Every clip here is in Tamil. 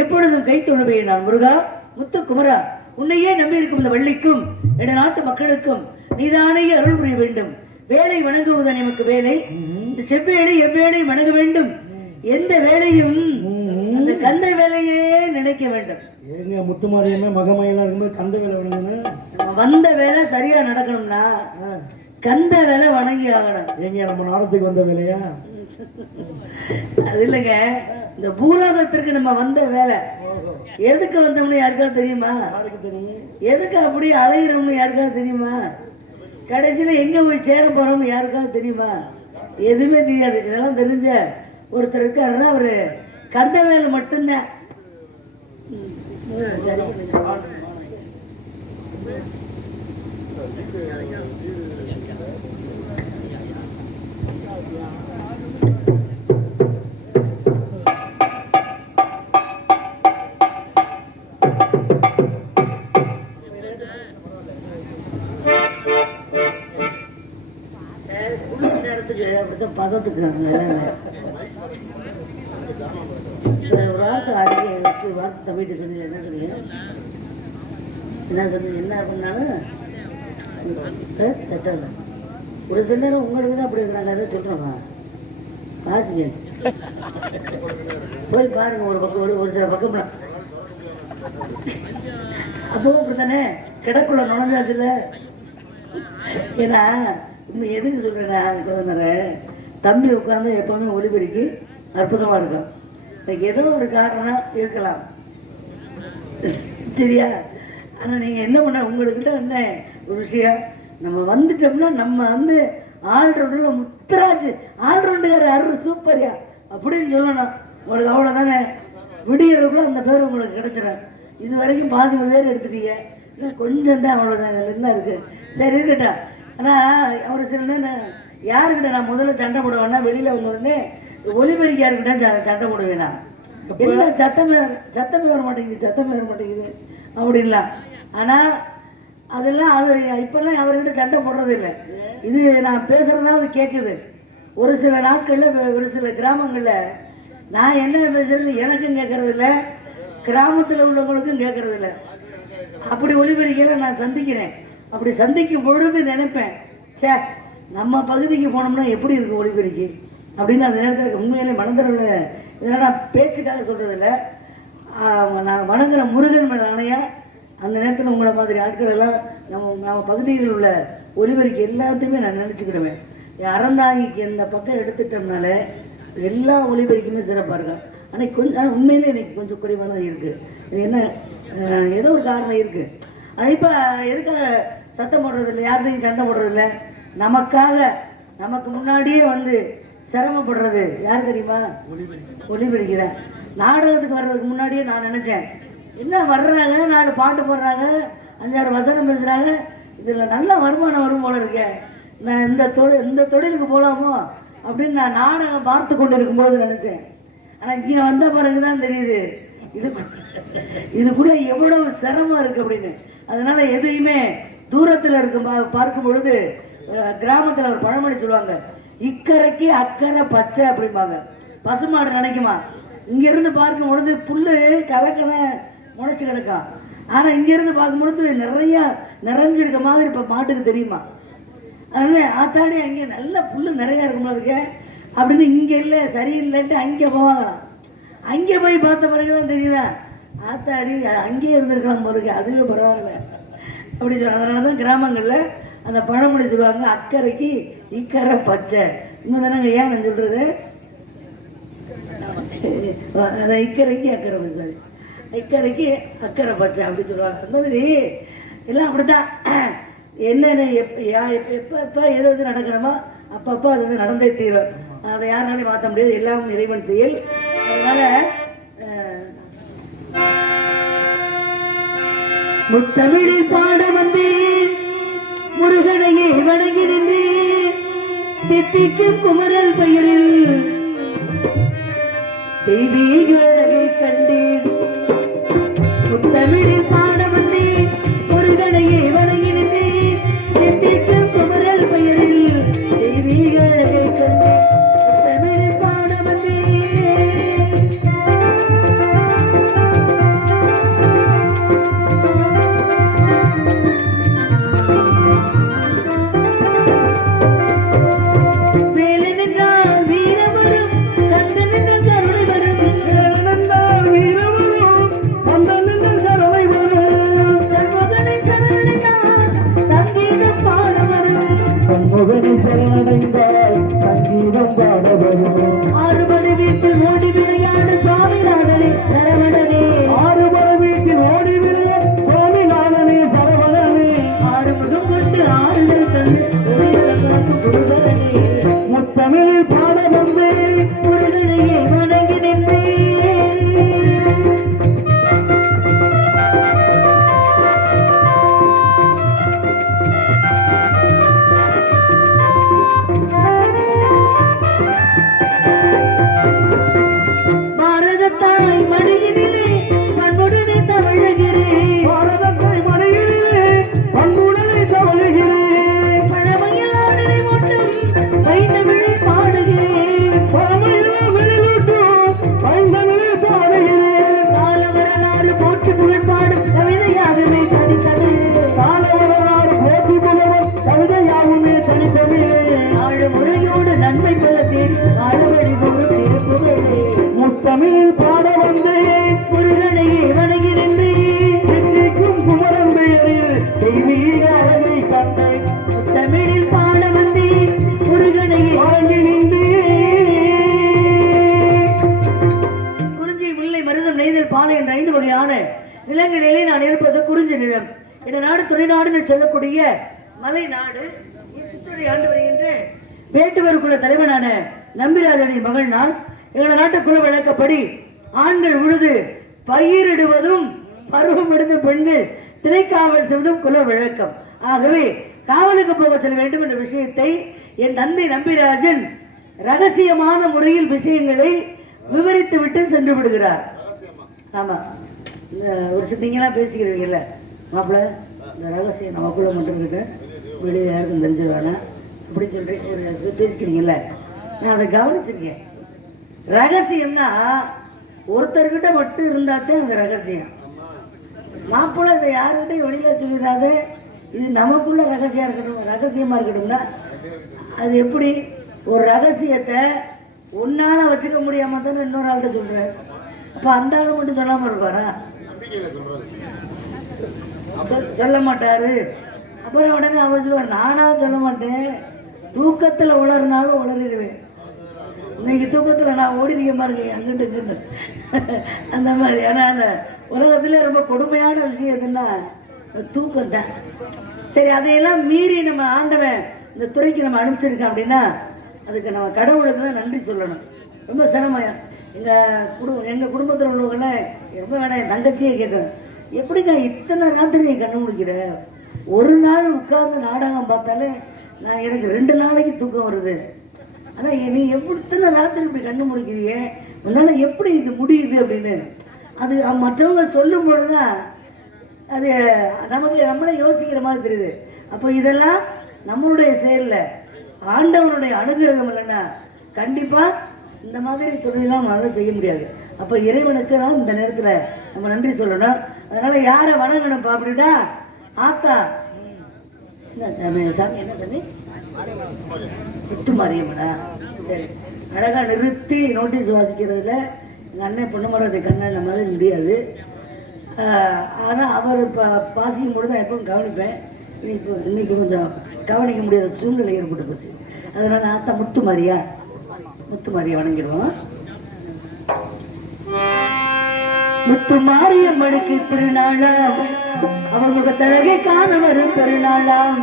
எப்பொழுதும் கை தொழுவே நான் முருகா முத்து குமரா உன்னையே நம்பி இருக்கும் இந்த வள்ளிக்கும் என் நாட்டு மக்களுக்கும் நீதானே அருள் புரிய வேண்டும். வேலை வணங்குவதன் நமக்கு வேலை, இந்த செவ்வேளை எவ்வேளை வணங்க வேண்டும். எந்த வேலையும் அந்த கந்த வேலையே நினைக்க வேண்டும். ஏங்க முத்துமாரியமே மகமையெல்லாம் இருக்கும்போது கந்த வேலை வணங்கணும். வந்த வேலை சரியா நடக்கணும்னா கந்த வேலை வணங்கி ஆகணும். ஏங்க நம்ம நாடத்துக்கு வந்த வேலையா? அது இல்லைங்க, இந்த பூலோகத்திற்கு நம்ம வந்த வேலை. எதுக்கு வந்தோம்னு யாருக்காவது தெரியுமா? எதுக்கு அப்படி அலையிறோம்னு யாருக்காவது தெரியுமா? கடைசியில எங்க போய் சேர போறோம்னு யாருக்காவது தெரியுமா? எதுவுமே தெரியாது. இதெல்லாம் தெரிஞ்ச ஒருத்தர் இருக்காருன்னா அவரு கந்த வேலை மட்டும்தான். சரி நேரத்துக்கு அப்படித்தான் பதத்துக்கு ஒரு வார்த்தை அடிக்க வச்சு ஒரு வார்த்தை தம்பிட்டு சொன்னீங்க. என்ன சொன்னீங்க? என்ன சொன்னீங்க? என்ன பண்ணாலும் சட்டம் இல்லை. ஒரு சில நேரம் உங்களுக்கு தான் அப்படி இருக்கிறாங்க. அதை சொல்கிறோம்மா வாசிங்க போய் பாருங்க. ஒரு பக்கம் ஒரு சில பக்கம் அப்பவும் அப்படித்தானே கிடக்குள்ள நுழைஞ்சாச்சுல்ல. ஏன்னா எதுக்கு சொல்றேன்னா தம்பி உட்காந்து எப்பவுமே ஒளிபெருக்கி அற்புதமா இருக்கும். ஏதோ ஒரு காரணம் இருக்கலாம் சரியா. ஆனா நீங்க என்ன பண்ண உங்ககிட்ட என்ன ஒரு விஷயம், நம்ம வந்துட்டோம்னா நம்ம வந்து ஆல்ரவுண்டர்ல முத்துராஜ் ஆல்ரவுண்டுக்கார அருள் சூப்பர்யா அப்படின்னு சொல்லணும். உங்களுக்கு அவ்வளவுதானே. விடியறதுக்குள்ள அந்த பேர் உங்களுக்கு கிடைச்சிடும். இது வரைக்கும் பாதி பேர் எடுத்துட்டீங்க, இன்னும் கொஞ்சம் தான். அவ்வளவுதான் என்ன இருக்கு. சரி இருக்கட்டா. ஆனா ஒரு சில நேரம் யாருக்கிட்ட நான் முதல்ல சண்டை போடுவேன்னா வெளியில வந்த உடனே ஒளிபெருக்கியாருக்கிட்ட சண்டை போடுவேனா. என்ன சத்தமே வர மாட்டேங்குது அப்படின்லாம். ஆனா அதெல்லாம் அது இப்பெல்லாம் அவர்கிட்ட சண்டை போடுறது இல்லை. இது நான் பேசுறதுனால அது கேட்குது. ஒரு சில நாட்கள்ல ஒரு சில கிராமங்கள்ல நான் என்ன பேசுறது எனக்கும் கேட்கறது இல்லை, கிராமத்தில் உள்ளவங்களுக்கும் கேட்கறது இல்லை. அப்படி ஒளிபெருக்கியில நான் சந்திக்கிறேன். அப்படி சந்திக்கும் பொழுது நினைப்பேன், சே நம்ம பகுதிக்கு போனோம்னா எப்படி இருக்கு ஒளிபெருக்கி அப்படின்னு. அந்த நேரத்தில் உண்மையிலே மனதளவில் இதெல்லாம் நான் பேச்சுக்காக சொல்றதில்லை. நான் வணங்குற முருகன் மேல ஆணையா அந்த நேரத்தில் உங்களை மாதிரி ஆட்கள் எல்லாம் நம்ம பகுதியில் உள்ள ஒளிபெருக்கி எல்லாத்தையுமே நான் நினச்சிக்கிடுவேன். அறந்தாங்கிக்கு இந்த பக்கம் எடுத்துட்டோம்னால எல்லா ஒளிபெருக்குமே சிறப்பாக இருக்கும். ஆனால் கொஞ்சம் உண்மையிலே எனக்கு கொஞ்சம் குறைவாக தான் இருக்குது. இது என்ன ஏதோ ஒரு காரணம் இருக்குது. அது இப்போ எதுக்காக சத்தம் போடுறதில்லை, யார்கிட்டையும் சண்டை போடுறதில்லை, நமக்காக நமக்கு முன்னாடியே வந்து சிரமப்படுறது யார் தெரியுமா? ஒளிபெருக்கிறேன். நாடகத்துக்கு வர்றதுக்கு முன்னாடியே நான் நினச்சேன், என்ன வர்றாங்க 4 பாட்டு போடுறாங்க, 5-6 வசனம் பேசுகிறாங்க, இதில் நல்ல வருமானம் வரும் போல இருக்கேன், நான் இந்த தொழிலுக்கு போகலாமோ அப்படின்னு நான் நாடகம் பார்த்து கொண்டு இருக்கும்போது நினச்சேன். ஆனால் இங்கே வந்த பிறகு தான் தெரியுது இது கூட எவ்வளவு சிரமம் இருக்கு அப்படின்னு. அதனால எதையுமே தூரத்தில் இருக்கும் பார்க்கும் பொழுது கிராமத்தில் ஒரு பழமொழி சொல்லுவாங்க, இக்கரைக்கு அக்கறை பச்சை அப்படிம்பாங்க. பசுமாடு நினைக்குமா, இங்கிருந்து பார்க்கும் பொழுது புல்லு கலக்கனை முளைச்சு கிடக்கும். ஆனா இங்கிருந்து பார்க்கும் பொழுது நிறைய நிறைஞ்சிருக்க மாதிரி இப்ப மாட்டுக்கு தெரியுமா. அதனால ஆத்தாடி அங்கே நல்ல புல்லு நிறைய இருக்குமா இருக்க அப்படின்னு இங்க இல்லை சரியில்லைன்ட்டு அங்கே போவாங்களாம். அங்கே போய் பார்த்த பிறகுதான் தெரியுதா, ஆத்தாடி அங்கேயே இருந்திருக்கலாம் போல இருக்கு, அதுவே பரவாயில்ல அப்படி சொல்ல. அதனாலதான் கிராமங்கள்ல அந்த பழமொழி சொல்லுவாங்க, அக்கறைக்கு இக்கரை பச்சை. இன்னும் தானங்க ஏன் நான் சொல்றது, இக்கரைக்கு அக்கறை பச்சை, இக்கரைக்கு அக்கறை பச்சை அப்படி சொல்லுவாங்க. அந்த மாதிரி எல்லாம் அப்படித்தான். என்னென்ன எப்ப எது நடக்கணுமோ அப்பப்போ அது நடந்தே தீரும். அதை யாராலையும் மாற்ற முடியாது, எல்லாம் இறைவன் செயல். அதனால முத்தமிழில் பாட வந்தேன், முருகனையே வணங்கி நின்றேன், தித்திக்கும் குமரல் பெயரில் தெய்வீக அழகை கண்டேன். முத்தமிழில் பாட வந்தேன், முருகனையே வணங்கி நின்றேன், தித்திக்கும் குமரல் பெயரில் தெய்வீக அழகை கண்டேன். முத்தமிழில் பாட வந்தேன். வீரவரும் நான் இருப்பது குறிஞ்சி நிலம். இந்த நாடு துணை நாடுன்னு சொல்லக்கூடிய மலை நாடு. இச்சித்தூரை ஆண்டு வருகின்ற வேட்டுவர் குல தலைவனான நம்பிராஜனின் மகள் நான். எங்களோட நாட்டு குல வழக்கப்படி ஆண்கள் உழுது பயிரிடுவதும் பருவம் எடுத்த பெண்கள் திரைக்காவல் செய்வதும் குல வழக்கம். ஆகவே காவலுக்கு போக செல்ல வேண்டும் என்ற விஷயத்தை என் தந்தை நம்பிராஜன் ரகசியமான முறையில் விஷயங்களை விவரித்து விட்டு சென்று விடுகிறார். ஆமா, இந்த ஒரு சித்திங்கெல்லாம் பேசிக்கிறீங்கல்ல மாப்பிள்ள, இந்த ரகசியம் நமக்குள்ள மட்டும் இருக்கு, வெளியே யாருக்கும் தெரிஞ்சிருவானா அப்படின்னு சொல்லிட்டு ஒரு பேசிக்கிறீங்கல்ல, நான் அதை கவனிச்சிருக்கேன். ரகசியம்னா ஒருத்தர்கிட்ட மட்டும் இருந்தாத்தான் அந்த ரகசியம். மாப்பிள்ள இதை யாருக்கிட்டையும் வெளியில சொல்லிடாத, இது நமக்குள்ள ரகசியமா இருக்கட்டும்னா அது எப்படி? ஒரு ரகசியத்தை ஒன்னால வச்சுக்க முடியாம தானே இன்னொரு ஆள்கிட்ட சொல்ற. அப்ப அந்த ஆளு மட்டும் சொல்லாம இருப்பாரா? சொல்ல மாட்டாரு. அப்புறம் உடனே அவர் சொல்லுவார், நானா சொல்ல மாட்டேன், தூக்கத்துல உளறினாலும் உளறிடுவேன். இன்னைக்கு தூக்கத்துல நான் ஓடிருக்கமா இருக்கேன் அங்கிட்டு இங்கிட்டு அந்த மாதிரி. ஆனா அந்த உலகத்துல ரொம்ப கொடுமையான விஷயம் எதுன்னா தூக்கம் தான். சரி, அதையெல்லாம் மீறி நம்ம ஆண்டவன் இந்த துறைக்கு நம்ம அனுப்பிச்சிருக்கோம் அப்படின்னா அதுக்கு நம்ம கடவுளுக்கு தான் நன்றி சொல்லணும். ரொம்ப சிரமம். எங்கள் குடும்பத்தில் உள்ளவங்கள ரொம்ப வேணாம், என் தங்கச்சியே கேட்குறேன், எப்படிங்க இத்தனை ராத்திரி நீ கண்டுபிடிக்கிற? ஒரு நாள் உட்கார்ந்து நாடகம் பார்த்தாலே எனக்கு 2 நாளைக்கு தூக்கம் வருது. ஆனால் நீ இத்தனை ராத்திரி இப்படி கண்டுபிடிக்கிறியே, உன்னால் எப்படி இது முடியுது அப்படின்னு அது மற்றவங்க சொல்லும் பொழுதுதான் அது நம்மளே யோசிக்கிற மாதிரி தெரியுது. அப்போ இதெல்லாம் நம்மளுடைய செயலில் ஆண்டவனுடைய அனுகிரகம் இல்லைன்னா கண்டிப்பாக இந்த மாதிரி தொழிலெல்லாம் நம்மளால செய்ய முடியாது. அப்போ இறைவனுக்கு தான் இந்த நேரத்தில் நம்ம நன்றி சொல்லணும். அதனால யாரை வணங்கணும்ப்பா அப்படின்னா ஆத்தா என்ன சாமி, சாமி என்ன சாமி, முத்து மாரியம்மனா. சரி, அழகாக நிறுத்தி நோட்டீஸ் வாசிக்கிறதுல எங்கள் அண்ணன் பொண்ணுமரத்தை கண்ணாடி மாதிரி முடியாது. ஆனால் அவர் வாசிக்கும் பொழுது நான் எப்பவும் கவனிப்பேன். இன்னைக்கு கொஞ்சம் கவனிக்க முடியாத சூழ்நிலை ஏற்பட்டு போச்சு. அதனால ஆத்தா முத்து மாரியா வணங்கிடுவோம். முத்து மாரியம்மனுக்கு திருநாளாம், அவர் முகத்தழகை காண வரும் பெருநாளாம்.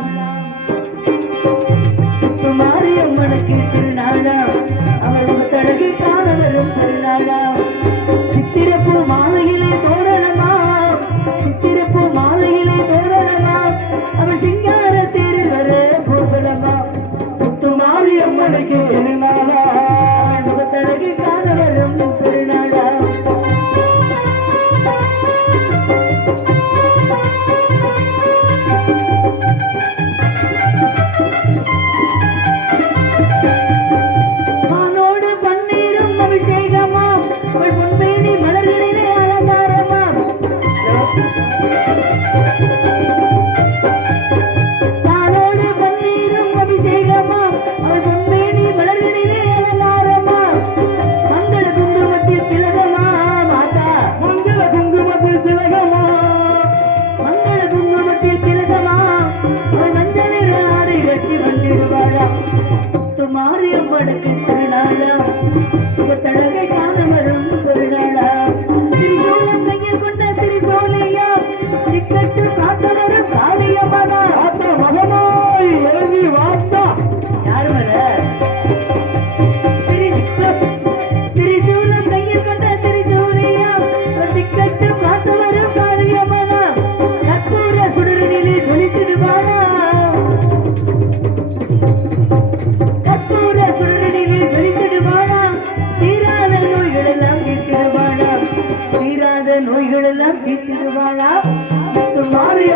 முத்து மாரியம்மனுக்கு திருநாளாம், அவர் முகத்தழகை காண வரும் பெருநாளாம். சித்திரப்பூ மாலையிலே தோரணமா, சித்திரப்பூ மாலையிலே தோரணமா, அவர் சிங்கார தேரில் வர கோபலமா. முத்து மாரியம்மனுக்கு திருநாளா, முகத்தழகை காண வரும் பெருநாளா. மாரியம்மனுக்கு திருநாளா, முகத்தழகை காண வரும் பெருநாளா. திரிசூலம் கையில் கொண்ட திரிசூலியா, சிக்கட்டு காத்த வரும் காளியம்மனா. ஆத்தா மகமாய் இறங்கி வாத்தா. யாரு வர? திரிசூலம் கையில் கொண்ட திரிசூலியா, சிக்கட்டு காத்த வரும் காளியம்மனா. கற்பூர சுடரிலே ஜொலித்திடுவானா, நோய்கள் எல்லாம் தீர்த்திடுவாளா. முத்து மாரியம்மனுக்கு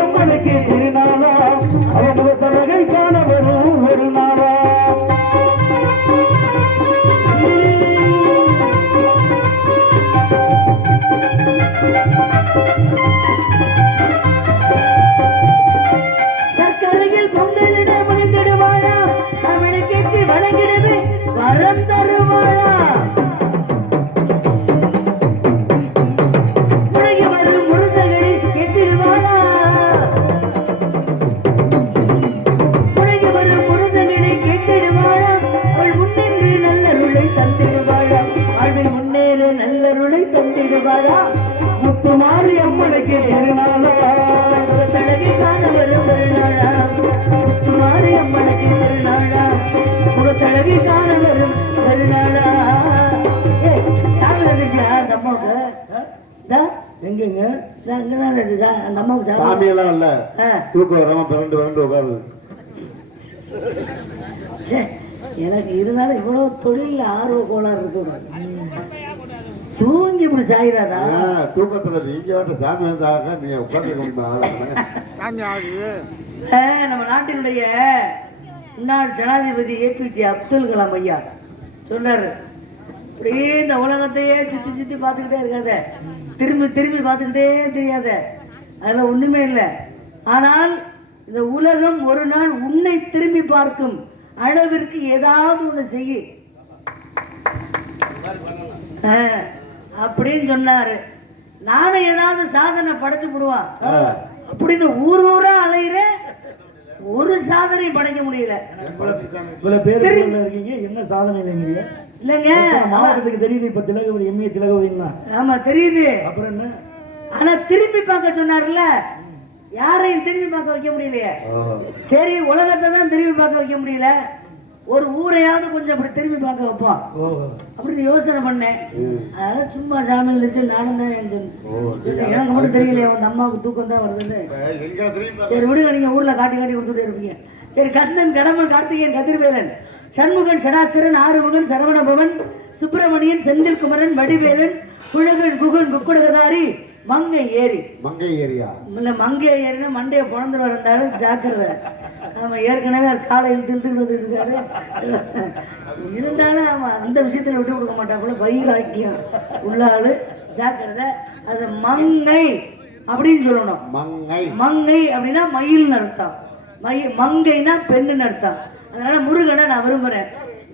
அம்மாவுக்கு சாமியெல்லாம் இல்ல, ஆ. தூக்கம் வராம பிறண்டு பிறண்டு உட்காருது. ச்சே, எனக்கு இருந்தாலும் இவ்வளவு தொழில ஆர்வ கோளாறு இருக்கக்கூடாது. தூங்கி இப்படி சாயிராதா? தூக்கத்துல நீங்க வாட்ட சாமி வந்தாக நீங்க உட்கார்ந்து நம்ம நாட்டினுடைய முன்னாள் ஜனாதிபதி ஏபிஜே அப்துல் கலாம் ஐயா சொன்னாரு, அப்படியே இந்த உலகத்தையே சுத்தி சுத்தி பார்த்துக்கிட்டே இருக்காத, திரும்பி திரும்பி பார்த்துக்கிட்டே தெரியாத, அதுல ஒண்ணுமே இல்லை. ஆனால் இந்த உலகம் ஒரு நாள் உன்னை திரும்பி பார்க்கும் அளவிற்கு ஏதாவது ஒண்ணு செய்ய அப்படின்னு சொன்னாரு. நானும் ஏதாவது சாதனை படைச்சு போடுவான் அப்படின்னு ஊர் ஊரா அலையிற, ஒரு சாதனை படைக்க முடியல. இவ்வளவு பேர் இருக்கீங்க, என்ன சாதனை இல்லைங்க? இல்லங்க, மாவட்டத்துக்கு தெரியுது இப்ப திலகவதி, எம்ஏ திலகவதினா. ஆமா தெரியுது. அப்புறம் என்ன? ஆனா திரும்பி பார்க்க சொன்னார்ல, யாரையும் திரும்பி பார்க்க வைக்க முடியலையே. சரி, உலகத்தை தான் திரும்பி பார்க்க வைக்க முடியல, ஒரு ஊரையாவது கொஞ்சம் அப்படி திரும்பி பார்க்க வைப்போம் அப்படின்னு யோசனை பண்ணேன். அதனால சும்மா சாமி இருந்துச்சு, நானும் தான் எனக்கு மட்டும் தெரியலையே, அந்த அம்மாவுக்கு தூக்கம் தான் வருதுன்னு. சரி விடுங்க, நீங்க ஊர்ல காட்டி காட்டி கொடுத்துட்டே இருப்பீங்க. சரி, கந்தன், கடம்பன், கார்த்திகேயன், கதிர்வேலன், சண்முகன், சடாச்சரன், ஆறுமுகன், சரவணபவன், சுப்பிரமணியன், செந்தில்குமரன், வடிவேலன், குழகன், குகன், குக்குடகதாரி, மங்கை ஏரி. மங்கை ஏரியா இல்ல, மங்கை ஏரினா மண்டைய பொழந்து வரந்தாலும் ஜாக்கிரதை. ஆமா, ஏற்கனவே காலை இழுத்துட்டு வந்துட்டு இருக்காரு. இருந்தாலும் அவன் அந்த விஷயத்துல விட்டு கொடுக்க மாட்டாப்புல, வைராக்கியம் உள்ள ஆளு, ஜாக்கிரதை. அது மங்கை அப்படின்னு சொல்லணும். மங்கை, மங்கை அப்படின்னா மயில்னு அர்த்தம், மங்கைனா பெண்ணுன்னு அர்த்தம். அதனால முருகனை நான் விரும்புறேன்.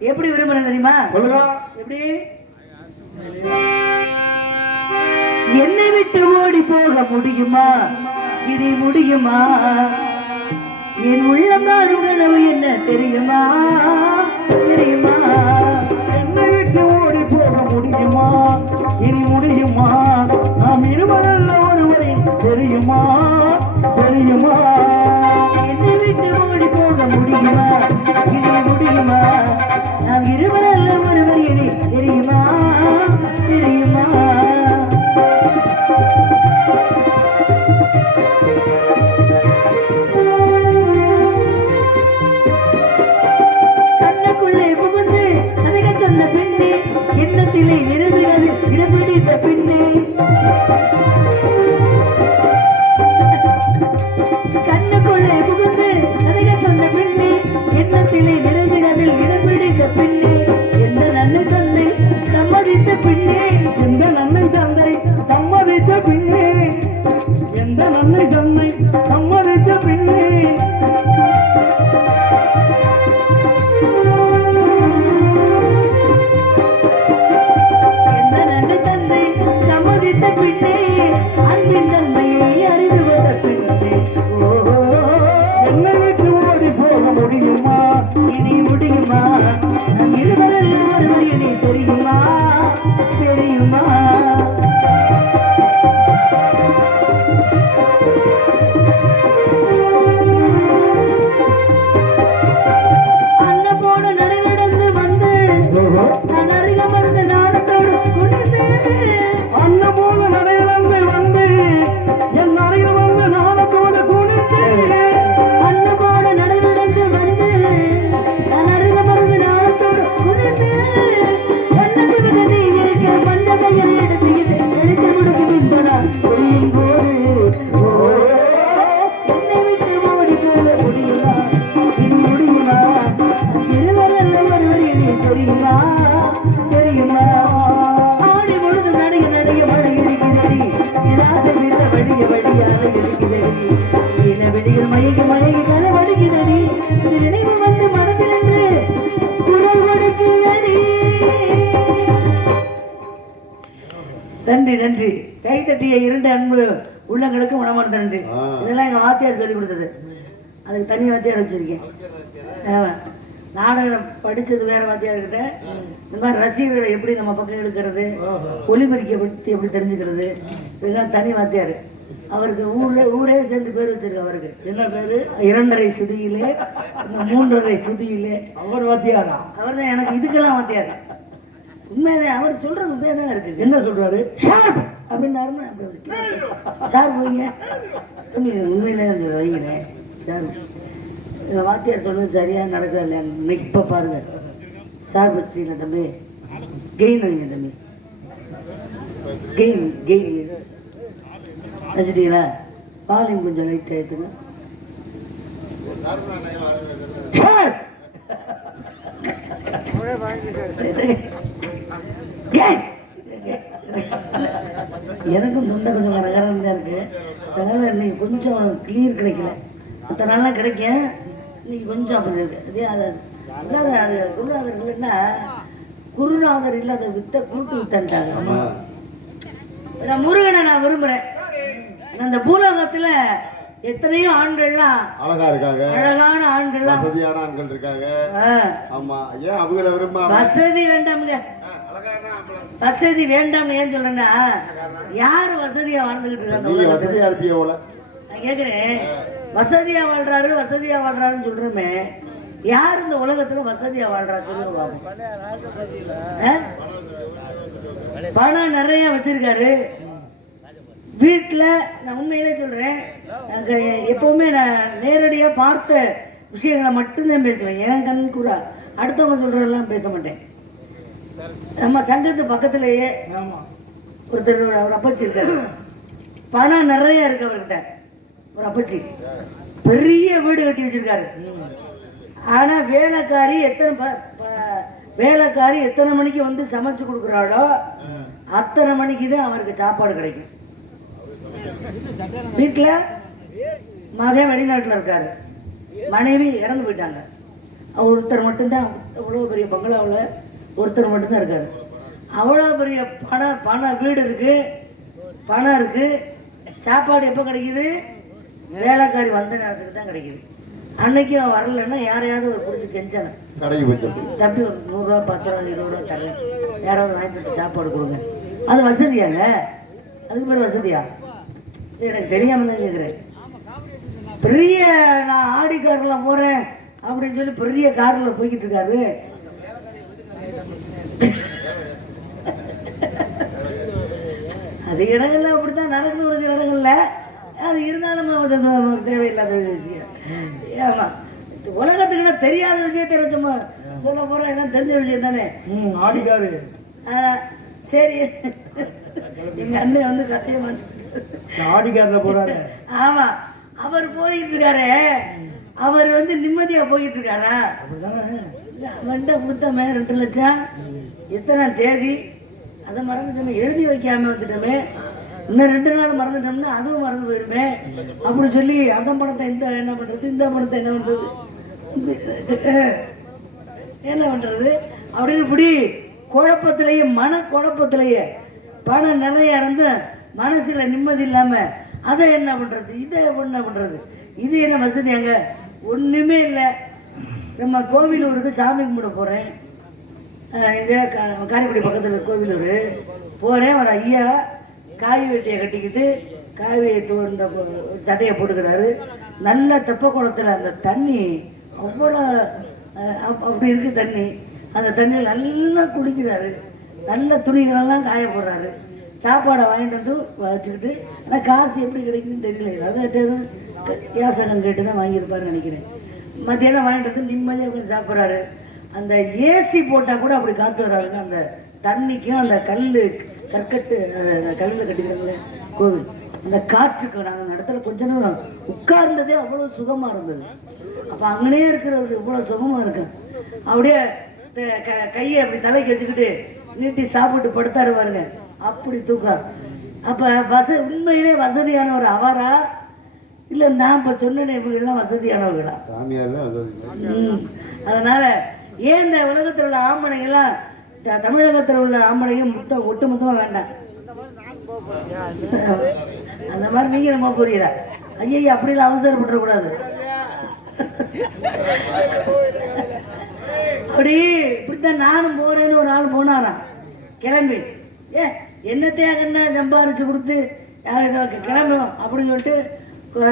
எப்படி விரும்புறேன் தெரியுமா? எப்படி? என்னை விட்டு ஓடி போக முடியுமா, இது முடியுமா, என் உள்ளம் நாடும் கனவு என்ன தெரியுமா, தெரியுமா, என்னை விட்டு ஓடி போக முடியுமா, இனி முடியுமா, நாம் இருவரல்ல ஒருவரை தெரியுமா, தெரியுமா, என்னை விட்டு ஓடி போக முடியுமா, இது முடியுமா, நாம் இருவரல்ல ஒருவர் இனி தெரியுமா, தெரியுமா. கண்ணுக்குள்ளே புகுந்து கதைகள் சொன்ன பெண்ணே, எண்ணத்திலே நிறுவுகிறது இடம் பிடித்த பெண்ணே. கண்ணுக்குள்ளே புகுந்து கதைகள் சொன்ன பெண்ணே, எண்ணத்திலே நிறுவுகிறது இடம் பிடித்த பெண்ணே. எந்த நன்மை தந்தை சம்மதித்த பெண்ணே, எந்த நன்மை தந்தை சம்மதித்த பின்னே, எந்த நன்மை தந்தை சம்மதித்த பின்னே, எந்த நன்மை தந்தை சம்மதித்த பெண்ணே, அன்பின் தன்மையை அறிந்து வந்த பெண்ணே. ஓஹோ, என்னை விட்டு ஓடி போக முடியுமா, இனி முடியுமா, நம் இருவரில் ஒருவர் இனி தெரியுமா, தெரியுமா. அண்ண போல நடை நடந்து வந்து நான் அருகமர்ந்து நாடத்தோடு குனிந்து, அண்ண போல நடையிழந்து வந்து என் அறையில் வந்து நாணத்தோடு குடித்து, அண்ண போல நடை நடந்து வந்து நான் அருகமர்ந்து நாடத்தோடு குனிந்து, கண்ணத்து விட நீ இருக்க மண்ட கையில் எடுத்துக்கிட்டு எடுத்து கொடுக்கும் என்பதா புரியும் போது, என்னை விட்டு ஓடி போக முடியுமா, இது முடியுமா, இருவரல்ல ஒருவர் இனி தெரியுமா, தெரியுமா. ஆடி முழுது நடைய நடைய மழை இருக்கிறது, நிராசை விட வழிய வழியாக இருக்கிறது, இன வெளியில் மயங்கி மயங்கி கனவடுகிறது, இது நினைவு வந்து மனதிலிருந்து குரல் கொடுக்கிறது. நன்றி நன்றி. கை தட்டிய இரண்டு அன்பு உள்ளங்களுக்கு மனமார்ந்த நன்றி. இதெல்லாம் எங்க வாத்தியார் சொல்லி கொடுத்தது, அதுக்கு தனி வாத்தியார் வச்சிருக்கேன். ஆமா, நாடகம் படிச்சது வேற வாத்தியார்கிட்ட, இந்த மாதிரி ரசிகர்களை எப்படி நம்ம பக்கம் எடுக்கிறது, ஒலிபெருக்கியை பற்றி எப்படி தெரிஞ்சுக்கிறது, இதெல்லாம் தனி வாத்தியார். அவருக்கு ஊரே சேர்ந்து பேர் வச்சிருக்கு. அவருக்கு என்ன பேரு? 2.5 சுதியிலே, 3.5 சுதியிலே. அவர் வாத்தியாரா? அவர் தான் எனக்கு இதுக்கெல்லாம் வாத்தியார். உண்மைதான், அவர் சொல்றது உண்மையாதான் இருக்கு. என்ன சொல்றாரு? ஷார்ப் அப்படின்னாருன்னா ஷார்ப் வைங்க, தம்பி உண்மையிலே கொஞ்சம் வைக்கிறேன் சார். இந்த வாத்தியார் சொன்னது சரியாக நடக்குதா இல்லையா இன்னைக்கு இப்போ பாருங்க. சார் வச்சுட்டீங்களா தம்பி? கெயின் வைங்க தம்பி. கெயின் வச்சுட்டீங்களா? வால்யூம் கொஞ்சம் லைட்டாக ஏற்றுங்க சார். எனக்கும் தொண்டை கொஞ்சம் கரகரம் தான் இருக்கு. அதனால இன்னைக்கு கொஞ்சம் கிளியர் கிடைக்கல. மற்ற நாள்லாம் கிடைக்கும், இன்னைக்கு கொஞ்சம் அப்படி இருக்கு. அதே அது இல்லாத அது குருநாதர் இல்லைன்னா குருநாதர் இல்லாத வித்தை கூட்டு வித்தன்ட்டாங்க. நான் முருகனை நான் விரும்புறேன். அந்த பூலோகத்துல எத்தனையோ ஆண்கள்லாம் அழகா இருக்காங்க, அழகான ஆண்கள்லாம், வசதியான ஆண்கள் இருக்காங்க. ஆமா, ஏன் அவங்கள விரும்ப? வசதி வேண்டாம்ங்க, வசதி வேண்டாம்னு ஏன் சொல்றேன்னா யாரு வசதியா வாழ்ந்துகிட்டு இருக்காங்க? வசதியா இருப்பிய போல நான் கேக்குறேன். வசதியா வாழ்றாருன்னு சொல்றோமே, யார் இந்த உலகத்துல வசதியா வாழ்றா சொல்லுங்க. பணம் நிறைய வச்சிருக்காரு வீட்டுல. நான் உண்மையிலே சொல்றேன், எப்பவுமே நான் நேரடியா பார்த்த விஷயங்களை மட்டும்தான் பேசுவேன். என் கண் கூட அடுத்தவங்க சொல்றதெல்லாம் பேச மாட்டேன். நம்ம சங்கத்து பக்கத்திலேயே ஒருத்தர் ஒரு அப்பச்சி இருக்காரு. பணம் நிறைய இருக்கு அவர்கிட்ட. ஒரு அப்பச்சி பெரிய வீடு கட்டி வச்சிருக்காரு. ஆனா வேலைக்காரி எத்தனை மணிக்கு வந்து சமைச்சு கொடுக்குறாளோ அத்தனை மணிக்கு தான் அவருக்கு சாப்பாடு கிடைக்கும். வீட்டுல மகன் வெளிநாட்டுல இருக்காரு, மனைவி இறந்து போயிட்டாங்க. ஒருத்தர் மட்டும்தான், அவ்வளவு பெரிய பங்களாவில் ஒருத்தர் மட்டும்தான் இருக்காரு. அவ்வளோ பெரிய பணம் வீடு இருக்கு, பணம் இருக்கு. சாப்பாடு எப்போ கிடைக்குது? வேலைக்காரி வந்த நேரத்துக்கு தான் கிடைக்குது. அன்னைக்கு அவன் வரலன்னா யாரையாவது ஒரு பிடிச்சி கெஞ்சணும், தப்பி ஒரு 100 ரூபா 10 ரூபா 20 ரூபா தரேன், யாராவது வாங்கிட்டு சாப்பாடு கொடுங்க. அது வசதியாங்க? அதுக்கு பேர் வசதியா? எனக்கு தெரியாம தான் கேட்குறேன். பெரிய நான் ஆடி கார்ல போறேன் அப்படின்னு சொல்லி பெரிய கார்ல போய்கிட்டு இருக்காரு. அது இடங்கள்ல அப்படித்தான் நடக்குது, ஒரு சில இடங்கள்ல. அது இருந்தாலும் தேவையில்லாத விஷயம். ஆமா, உலகத்துக்கு தெரியாத விஷயத்தை சும்மா சொல்ல போறோம், எல்லாம் தெரிஞ்ச விஷயம் தானே. சரி, எங்க அண்ணன் வந்து கத்தைய ஆடிக்காரில் போறாரு. ஆமா, அவர் போயிட்டு இருக்காரு. அவர் வந்து நிம்மதியா போயிட்டு இருக்காரா? அவன்கிட்ட கொடுத்தமே 2 லட்சம், எத்தனை தேதி அதை மறந்துட்டோமே, எழுதி வைக்காம வந்துட்டோமே, இன்னும் 2 நாள் மறந்துட்டோம்னா அதுவும் மறந்து போயிருமே அப்படி சொல்லி அந்த பணத்தை என்ன பண்றது, இந்த பணத்தை என்ன பண்றது, என்ன பண்றது அப்படின்னு இப்படி குழப்பத்திலேயே, மன குழப்பத்திலேயே பணம் நிறைய இருந்து மனசுல நிம்மதி இல்லாம அதை என்ன பண்றது, இதை என்ன பண்றது, இது என்ன வசதியாங்க? ஒண்ணுமே இல்லை. நம்ம கோவிலூருக்கு சாமி கும்பிட போறேன். எங்க காரைக்குடி பக்கத்துல கோவிலூர் போறேன். ஒரு ஐயா காய் வெட்டியை கட்டிக்கிட்டு காய் தோண்ட சட்டையை போட்டுக்கிறாரு. நல்ல தெப்ப குளத்துல அந்த தண்ணி அவ்வளோ அப்படி இருக்கு தண்ணி. அந்த தண்ணியில் நல்லா குளிக்கிறாரு. நல்ல துணிகளெல்லாம் காய போடுறாரு. சாப்பாடை வாங்கிட்டு வந்து வச்சுக்கிட்டு, ஆனால் காசு எப்படி கிடைக்குதுன்னு தெரியல. அதான் யாசகம் கேட்டு தான் வாங்கியிருப்பாருன்னு நினைக்கிறேன். மத்தியானம் வாங்கிட்டு வந்து நிம்மதியாக கொஞ்சம் சாப்பிட்றாரு. அந்த ஏசி போட்டால் கூட அப்படி காற்று வராதுங்க. அந்த தண்ணிக்கும் அந்த கற்கட்டு கல்லில் கட்டிக்கிறாங்களே கோவில், அந்த காற்றுக்கு நாங்கள் அந்த இடத்துல கொஞ்ச நேரம் உட்கார்ந்ததே அவ்வளோ சுகமாக இருந்தது. அப்போ அங்கனே இருக்கிறவருக்கு இவ்வளோ சுகமாக இருக்கு. அப்படியே கையை அப்படி தலைக்கு வச்சுக்கிட்டு நீட்டி சாப்பிட்டு படுத்தாரு பாருங்க, அப்படி தூக்கம். அப்ப உண்மையிலே வசதியானவர் அவரா இல்ல நான் இப்ப சொன்ன இப்படிலாம் வசதியானவர்களா? அதனால ஏன் இந்த உலகத்தில் உள்ள ஆம்பளைங்கெல்லாம் தமிழகத்தில் உள்ள ஆம்பளைங்க ஒட்டுமொத்தமா வேண்டாம். அந்த மாதிரி நீங்க நம்ம புரியல. ஐயா அப்படிலாம் அவசரப்பட்டுற கூடாது. அப்படி இப்படித்தான் நானும் போறேன்னு ஒரு ஆள் போனாராம் கிளம்பி. என்னத்தையாக சம்பாரிச்சு கொடுத்து கிளம்புவோம் அப்படின்னு சொல்லிட்டு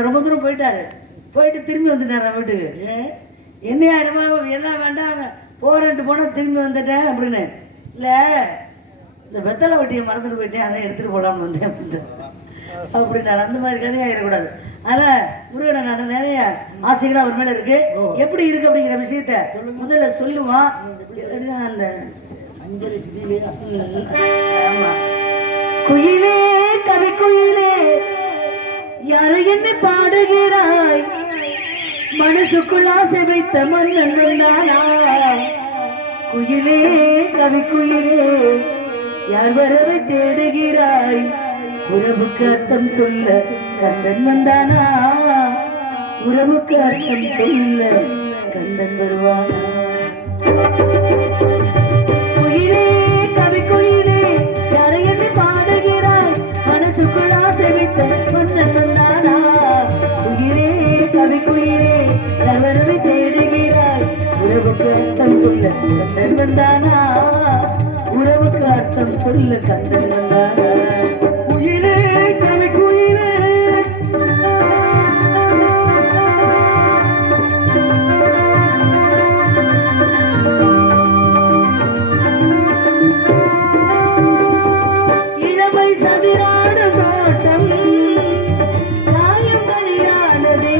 ரொம்ப தூரம் போயிட்டாரு. போயிட்டு திரும்பி வந்துட்டாரு வீட்டுக்கு. என்னையா எல்லாம் வேண்டாம் போறேன்ட்டு போனா திரும்பி வந்துட்டேன் அப்படின்னு. இல்ல இந்த வெத்தலை வட்டியை மறந்துட்டு போயிட்டேன், அதை எடுத்துட்டு போலாம்னு வந்தேன் அப்படின்னாரு. அந்த மாதிரி கதையாயிடக்கூடாது. அதனால முருகனை நான் நிறைய ஆசைகள் அவர் மேல இருக்கு. எப்படி இருக்கு அப்படிங்கிற விஷயத்த முதல்ல சொல்லுவான். அந்த அஞ்சலி சிதிலையா? ஆமா. குயிலே கவி குயிலே யாரை என்ன பாடுகிறாய், மனசுக்குள் ஆசை வைத்த மன்னன் வந்தானா. குயிலே கவி குயிலே யார் வரவை தேடுகிறாய், உறவுக்கு அர்த்தம் சொல்ல கந்தன் வந்தானா. உறவுக்கு அர்த்தம் சொல்ல கந்தன் வருவானா. குயிலே கவி குயிலே யாரை என்ன பாடுகிறாய், மனசுக்குள் ஆசை வைத்த மன்னன் வந்தானா. குயிலே கவி குயிலே யார் வரவை தேடுகிறாய், உறவுக்கு அர்த்தம் சொல்ல கந்தன் வந்தானா. உறவுக்கு அர்த்தம் சொல்ல கந்தன் வந்தானா. குயிலே கவி குயிலே இளமை சதிரான தோட்டம் காயம் கனியானதே,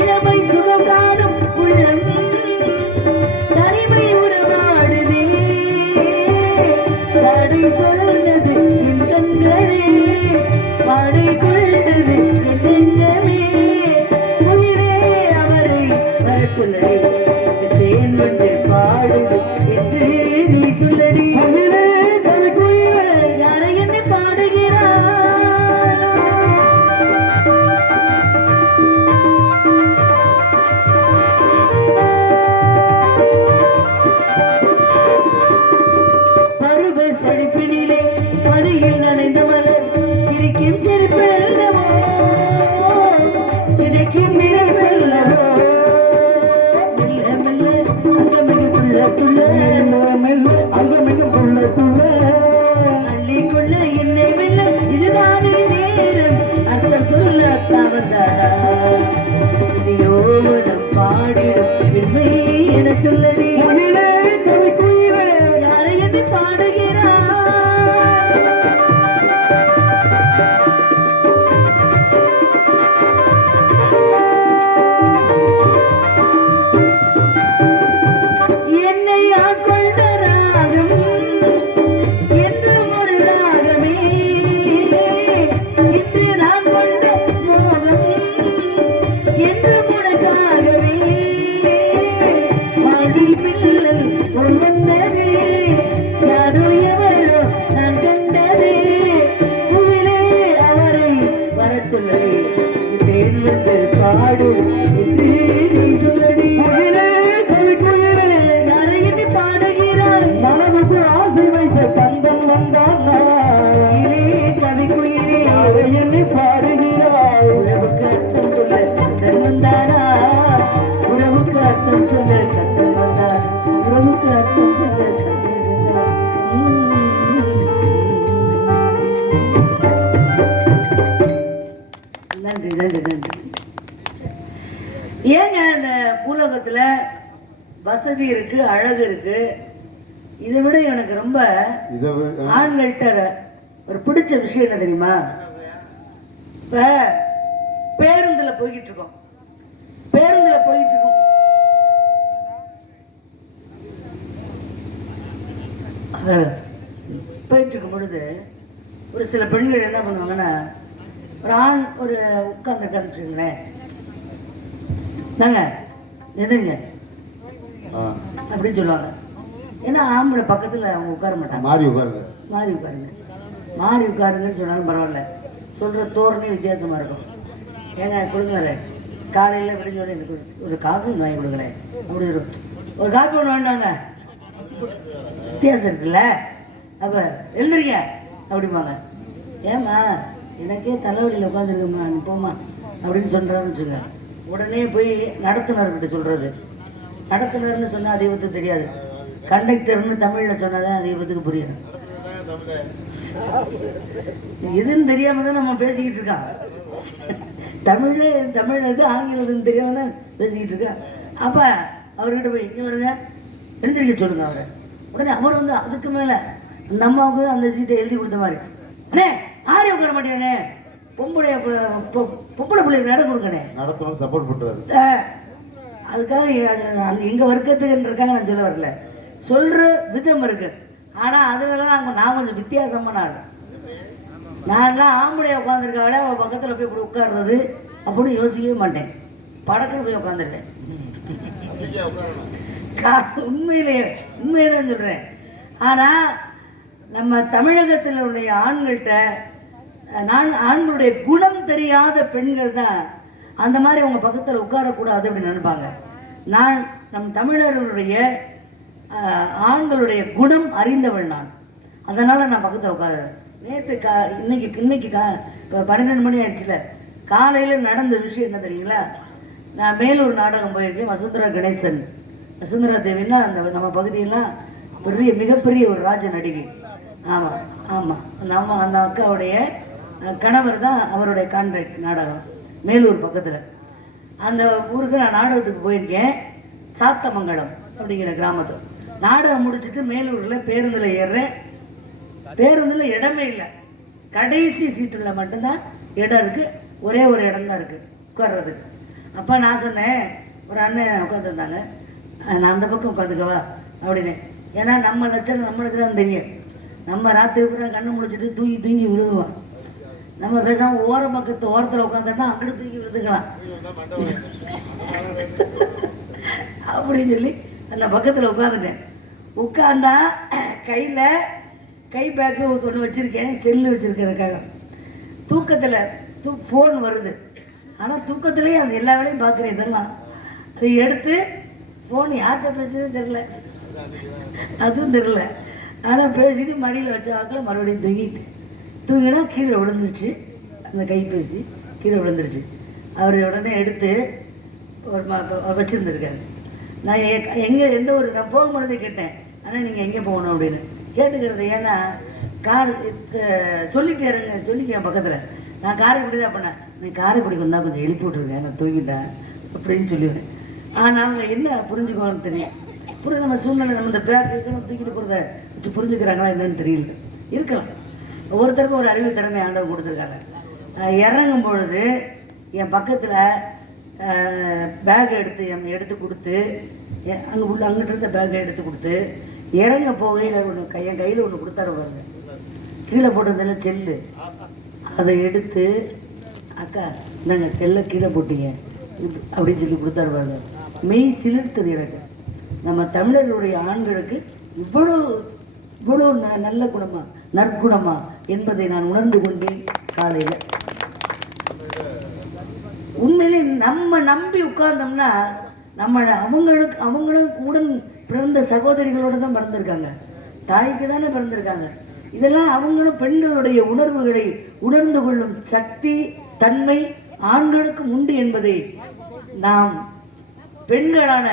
இளமை சுகம் காணும் உள்ளம் தனிமை உறவாடுதே. தடை சொல்லுது என் கண்களே, பாடை கொள்ளுது என் நெஞ்சமே. குயிலே அவரை வர சொல்லடி, தேன் வந்து பாடுது என்று நீ சொல்லடி. குயிலே கவி குயிலே யாரை என்னை பாடுகிறாய். பருவ செழிப்பினிலே பணியில் நனைந்து மலர் சிரிக்கும் சிரிப்பெல்லவோ, கிடைக்கும் நினைவெல்லவோ. மெல்ல மெல்ல அங்கமிகு துள்ள துள்ள மெல்ல அங்கமெங்கும் துள்ள துள்ள அள்ளிக்குள்ள என்னை வெல்ல இதுதானே நேரம், அர்த்தம் சொல்ல தாவந்தாரா. இதையோடம் பாடிடும் பெருமை என சொல்லடி. குயிலே கவி குயிலே யாரை என்னை பாடுகிறாய். என்னை ஆட்கொண்ட ராகம் என்றும் ஒரு ராகமே, இன்று நான் கொண்ட மோகம் என்றும் உனக்காகவே. வாழ்வில் பின்னல் உணர்ந்ததே, யாரோ எவரோ நான் கண்டதே. குயிலே அவரை வரச் சொல்லடி, தேன் வந்து பாடு என்று நீ சொல்லடி. குயிலே கவி குயிலே யாரை என்னை பாடுகிறாய். மனதுக்கு ஆசை வைத்த கந்தன் வந்தானா. குயிலே கவி குயிலே யாரை எண்ணி பாடுகிறாய். உறவுக்கு அர்த்தம் சொல்ல கந்தன் வந்தானா. உறவுக்கு அர்த்தம் சொல்ல கந்தன் வந்தானா. உறவுக்கு அர்த்தம் சொல்ல கந்தன் வந்தானா. நன்றி நன்றி நன்றி. ஏங்க இந்த பூலோகத்துல வசதி இருக்கு, அழகு இருக்கு, இதை விட எனக்கு ரொம்ப இதை ஆண்கள்கிட்ட ஒரு பிடிச்ச விஷயம் என்ன தெரியுமா? இப்ப பேருந்துல போய்கிட்டு இருக்கோம், பேருந்துல போயிட்டு இருக்கோம். போயிட்டு இருக்கும் பொழுது ஒரு சில பெண்கள் என்ன பண்ணுவாங்கன்னா, ஒரு ஆண் ஒரு உட்கார்ந்துருக்காருங்களேன், நாங்க எதுங்க அப்படின்னு சொல்லுவாங்க. ஏன்னா ஆம்பளை பக்கத்துல அவங்க உட்கார மாட்டாங்க, மாறி உட்காருங்க. மாறி உட்காருங்க, மாறி உட்காருங்கன்னு சொன்னாலும் பரவாயில்ல, சொல்ற தோரணை வித்தியாசமா இருக்கும். ஏங்க கொடுங்களேன், காலையில விடிஞ்சோட எனக்கு ஒரு காஃபி ஒன்று வாங்கி கொடுங்களேன் அப்படி ஒரு காஃபி ஒன்று வாங்கினாங்க, வித்தியாசம் இருக்குல்ல. அப்ப எழுந்துறீங்க அப்படிம்பாங்க. ஏமா எனக்கே தலைவலியில் உட்காந்துருக்குமா, நீ போமா அப்படின்னு சொல்றாருன்னு வச்சுங்க. உடனே போய் நடத்துனர்கிட்ட சொல்றது. நடத்துனர்னு சொன்னா அதிகபத்து தெரியாது, கண்டக்டர்னு தமிழ்ல சொன்னாதான் அதிகபத்துக்கு புரியும். எதுன்னு தெரியாம தான் நம்ம பேசிக்கிட்டு இருக்கோம். தமிழ்ல இது ஆங்கிலத்துன்னு தெரியாம பேசிக்கிட்டு இருக்கா. அப்ப அவர்கிட்ட போய் இங்க வருங்க எழுந்திருக்க சொல்லுங்க அவரை. உடனே அவர் வந்து அதுக்கு மேல அந்த அம்மாவுக்கு அந்த சீட்டை எழுதி கொடுத்த மாதிரி, அண்ணே ஆரி உட்கார மாட்டேங்க பொம்பளை பொம்பளை பிள்ளைங்க இடம் கொடுக்கணும், நடத்தவன் சப்போர்ட் பண்றாரு. அதுக்காக எங்க வர்க்கத்துக்குன்றக்காக நான் சொல்ல வரல, சொல்ற விதம் இருக்கு. ஆனா அதுலலாம் நான் கொஞ்சம் வித்தியாசமான ஆள். நான் எல்லாம் ஆம்பளைய உட்காந்துருக்காவில அவன் பக்கத்துல போய் இப்படி உட்கார்றது அப்படின்னு யோசிக்கவே மாட்டேன். படக்குன்னு போய் உட்காந்துருக்கேன். உண்மையிலே சொல்றேன். ஆனா நம்ம தமிழகத்தில் உள்ள ஆண்கள்கிட்ட ஆண்களுடைய குணம் தெரியாத பெண்கள் தான் அந்த மாதிரி அவங்க பக்கத்தில் உட்காரக்கூடாது அப்படின்னு நினைப்பாங்க. நான் நம் தமிழர்களுடைய ஆண்களுடைய குணம் அறிந்தவள் நான். அதனால நான் பக்கத்தில் உட்காருறேன். நேற்று இன்னைக்கு இப்போ 12 மணி ஆயிடுச்சுல, காலையில் நடந்த விஷயம் என்ன தெரியுங்களா? நான் மேலூர் நாடகம் போயிருக்கேன். வசுந்தரா கணேசன், வசுந்தரா தேவின்னா அந்த நம்ம பகுதியெல்லாம் மிகப்பெரிய ஒரு ராஜ நடிகை. ஆமாம் ஆமாம், அந்த அக்காவுடைய கணவர் தான் அவருடைய கான்ட்ராக்ட் நாடகம். மேலூர் பக்கத்தில் அந்த ஊருக்கு நான் நாடகத்துக்கு போயிருக்கேன். சாத்தமங்கலம் அப்படிங்கிற கிராமத்தில் நாடகம் முடிச்சுட்டு மேலூரில் பேருந்தில் ஏறுறேன். பேருந்தில் இடமே இல்லை, கடைசி சீட்டில் மட்டும்தான் இடம் இருக்குது. ஒரே ஒரு இடம் தான் இருக்குது உட்கார்றதுக்கு. அப்போ நான் சொன்னேன், ஒரு அண்ணன் உட்காந்துருந்தாங்க, நான் அந்த பக்கம் உட்காந்துக்கவா அப்படின்னு. ஏன்னா நம்ம லட்சணம் நம்மளுக்கு தான் தெரியும். நம்ம ராத்திரி பூரா கண்ணு முடிச்சுட்டு தூங்கி விழுகுவோம். நம்ம பேசாமல் ஓரத்தில் உட்காந்தோம்னா அங்கிட்டு தூங்கி விழுந்துக்கலாம் அப்படின்னு சொல்லி அந்த பக்கத்தில் உட்காந்துட்டேன். உட்காந்தா கையில் கை பேக்கு ஒன்று வச்சுருக்கேன், செல்லு வச்சுருக்கிறதுக்காக. தூக்கத்தில் ஃபோன் வருது. ஆனால் தூக்கத்துலேயே அது எல்லா வேலையும் பார்க்குறேன். இதெல்லாம் அதை எடுத்து ஃபோன் யார்கிட்ட பேசுறதுன்னு தெரில, அதுவும் தெரில. ஆனால் பேசிட்டு மடியில் வச்சாக்கில் மறுபடியும் தூங்கினா கீழே விழுந்துருச்சு. அந்த கைபேசி கீழே விழுந்துருச்சு. அவர் உடனே எடுத்து ஒரு வச்சுருந்துருக்காரு. நான் எந்த ஒரு நான் போகும்பொழுதே கேட்டேன், ஆனால் நீங்கள் எங்கே போகணும் அப்படின்னு கேட்டுக்கிறது. ஏன்னா கார் சொல்லிக்கேன் பக்கத்தில். நான் காரைக்குடி தான் பண்ணேன். நீ காரைக்குடிக்கு வந்தால் கொஞ்சம் எழுப்பி விட்ருக்கேன், நான் தூங்கிட்டேன் அப்படின்னு சொல்லிடுவேன். ஆனால் அவங்க என்ன புரிஞ்சுக்கணும்னு தெரியும். நம்ம சூழ்நிலை நம்ம இந்த பேர் தூக்கிட்டு போகிறத வச்சு புரிஞ்சுக்கிறாங்களா என்னன்னு தெரியல. இருக்கலாம், ஒவ்வொருத்தருக்கும் ஒரு அறிவு திறமை ஆண்டவர் கொடுத்துருக்காங்க. இறங்கும் பொழுது என் பக்கத்தில் பேக் எடுத்து கொடுத்து, அங்கிட்ட இருந்த பேக்கை எடுத்து கொடுத்து, இறங்க போகையில் என் கையில் ஒன்று கொடுத்தாரு பாருங்க. கீழே போட்டதில்ல செல்லு, அதை எடுத்து அக்கா இந்தாங்க செல்லை கீழே போட்டீங்க அப்படின்னு சொல்லி கொடுத்தாரு பாருங்க. மெய் சிலிர்த்தது எனக்கு. நம்ம தமிழர்களுடைய ஆண்களுக்கு இவ்வளோ நல்ல குணமா நற்குணமா என்பதை நான் உணர்ந்து கொண்டேன் காலையில். உண்மையிலே நம்ம நம்பி உட்கார்ந்தோம்னா அவங்களும் உடன் பிறந்த சகோதரிகளோடு தான் பிறந்திருக்காங்க, தாய்க்கு தானே பிறந்திருக்காங்க. இதெல்லாம் அவங்களும் பெண்களுடைய உணர்வுகளை உணர்ந்து கொள்ளும் சக்தி தன்மை ஆண்களுக்கு உண்டு என்பதை நாம் பெண்களான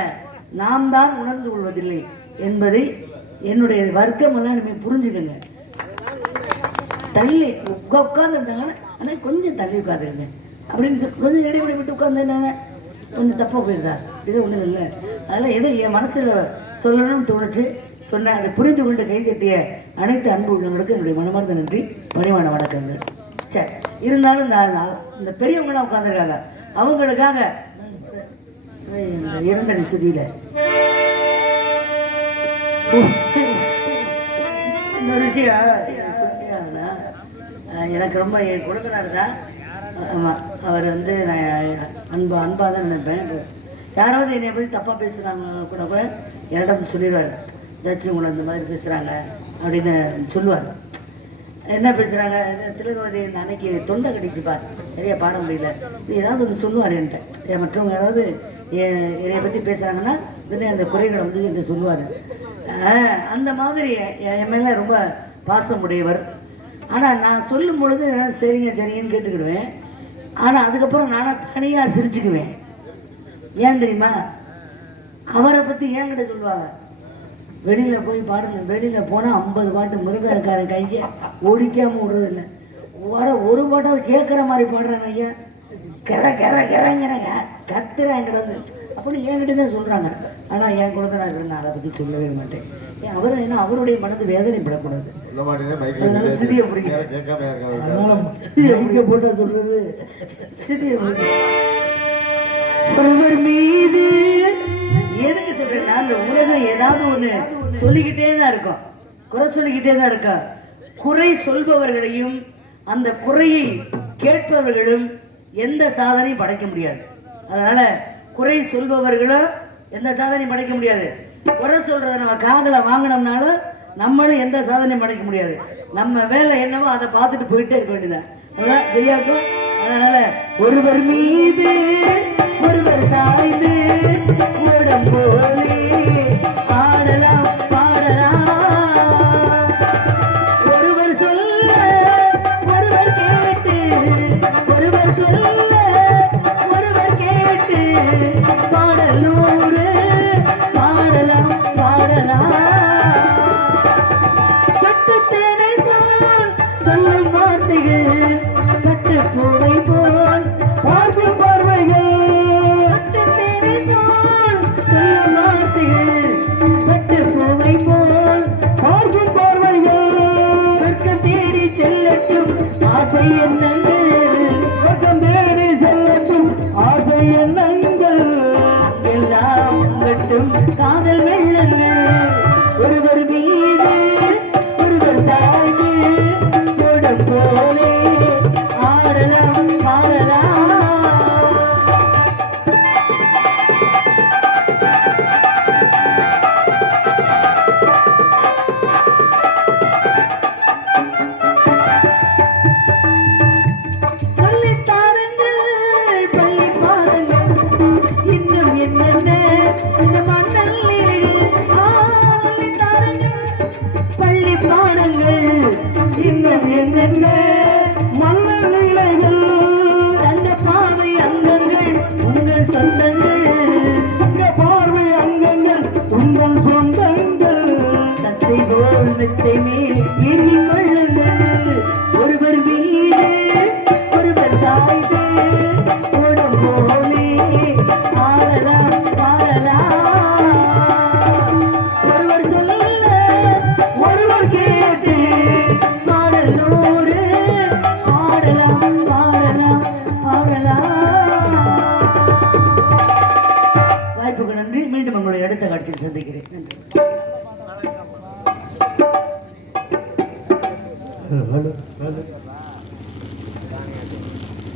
நாம் தான் உணர்ந்து கொள்வதில்லை என்பதை என்னுடைய வர்க்கமெல்லாம் நீங்கள் புரிஞ்சுக்கங்க. தள்ளி உட்கார்ந்து இருந்தாங்க, ஆனால் கொஞ்சம் தள்ளி உட்காந்துருங்க அப்படின்னு கொஞ்சம் இடைவெளி விட்டு உட்காந்து கொஞ்சம் தப்பாக போயிடுறா. இது ஒன்றும் இல்லை. அதெல்லாம் ஏதோ என் மனசில் சொல்லணும்னு தோணுச்சு, சொன்னேன். அதை புரிந்து கொண்டு கைதட்டிய அனைத்து அன்பு உள்ளவங்களுக்கு என்னுடைய மனமார்ந்த நன்றி, பணிவான வணக்கங்கள். சரி, இருந்தாலும் இந்த பெரியவங்களாம் உட்காந்துருக்காங்க, அவங்களுக்காக இந்த இரண்டரை சுதியில இன்னொரு விஷயம் சொல்லியாங்கன்னா, எனக்கு ரொம்ப என் கொடுக்கனார் தான். ஆமாம், அவர் நான் அன்பாக தான் நினைப்பேன். யாராவது என்னை பற்றி தப்பாக பேசுகிறாங்க கூட என்னிடம் சொல்லிடுவார், ஏதாச்சும் உங்களை இந்த மாதிரி பேசுகிறாங்க அப்படின்னு சொல்லுவார். என்ன பேசுகிறாங்க, திலகவதி அன்னைக்கு தொண்டை கட்டிச்சுப்பா, சரியாக பாட முடியல, இது ஏதாவது ஒன்று சொல்லுவார் என்கிட்ட. மற்றவங்க யாராவது என்னை பற்றி பேசுகிறாங்கன்னா உடனே அந்த குறைகளை என்கிட்ட சொல்லுவார். அந்த மாதிரி என் மேலே ரொம்ப பாசம் உடையவர். ஆனால் நான் சொல்லும் பொழுது சரிங்கன்னு கேட்டுக்கிடுவேன். ஆனால் அதுக்கப்புறம் நானாக தனியாக சிரிச்சுக்குவேன். ஏன் தெரியுமா? அவரை பற்றி என்கிட்ட சொல்லுவாங்க, வெளியில் போய் பாடுங்க, வெளியில் போனால் 50 பாட்டு மிருதக்காரன் கைக்கு ஓடிக்காமல் விடுறதில்லை, ஒரு பாட்டாவது கேட்குற மாதிரி பாடுறாங்க ஐயா, கிறங்கிறங்க கத்துறேன் என்கிட்ட வந்து அப்படின்னு என்கிட்ட தான் சொல்கிறாங்க. ஆனா என் குழந்தைனார் நான் அதை பத்தி சொல்லவே மாட்டேன். ஏன் அவர் என்ன அவருடைய மனது வேதனைப்படக்கூடாது. சொல்ல மாட்டேங்க அதனால சிறிய பிடிக்கும். கேட்காம மைக்க போட்டா சொல்றது சிறிய ஒருவர் மீது எதுக்கு சொல்றேன்னா, அந்த உலகம் ஏதாவது ஒண்ணு சொல்லிக்கிட்டே தான் இருக்கும், குறை சொல்லிக்கிட்டே தான் இருக்கும். குறை சொல்பவர்களையும் அந்த குறையை கேட்பவர்களும் எந்த சாதனையும் படைக்க முடியாது. அதனால குறை சொல்பவர்களும் எந்த சாதனையும் படைக்க முடியாது. குறை சொல்றதை நம்ம காதல வாங்கினோம்னாலும் நம்மளும் எந்த சாதனையும் படைக்க முடியாது. நம்ம வேலை என்னவோ அதை பார்த்துட்டு போயிட்டே இருக்க வேண்டியதான். அதான் சரியாக்கும். அதனால ஒருவர் மீது ஒருவர் சாய்ந்து ஓடம் போலே பாடலாம் பாடலாம். ஒருவர் சொல்ல ஒருவர் கேட்டு, ஒருவர் சொல்ல ஒருவர் கேட்டு பாடலோடு பாடலாம் பாடலாம். சட்டத்தேனை போல் சொல்லும் வார்த்தைகள், பட்டு பூவை போல் பார்க்கும் பார்வைகள். சட்டத்தேனை போல் சொல்லும் வார்த்தைகள், பட்டு பூவை போல் பார்க்கும் பார்வைகள். சொர்க்கம் தேடி செல்லட்டும் ஆசை எண்ணங்கள், சொர்க்கம் தேடி செல்லட்டும் ஆசை எண்ணங்கள். எல்லாம் கட்டும் காதல் வெள்ளங்கள். ஒருவர் மீது ஒருவர் சாய்ந்து ஓடம் போலே ஆடலாம் ஆடலாம். சொல்லித்தாருங்கள் பள்ளி பாடங்கள், இன்னும் என்னென்ன இந்த மண்ணல் சொல்லித்தாருங்கள் பள்ளி பாடங்கள், இன்னும் என்னென்ன மண்ணல் நிலைகள். அந்த பாவை அங்கங்கள் உங்கள் சொந்தங்கள், இந்த பார்வை அங்கங்கள் உங்கள் சொந்தங்கள். தத்தை போல் மெத்தை மேல் ஏங்கிக் கொள்ளுங்கள். ஒருவர் மீது ஒருவர் சாய்ந்து ஓடம் போலே ஆடலாம் ஆடலாம். ஒருவர் சொல்ல ஒருவர் கேட்டு பாடலோடு பாடலாம் பாடலாம் பாடலாம். வாய்ப்புக்கு நன்றி. மீண்டும் உங்களை அடுத்த காட்சியில் சந்திக்கிறேன். நன்றி. ஹலோ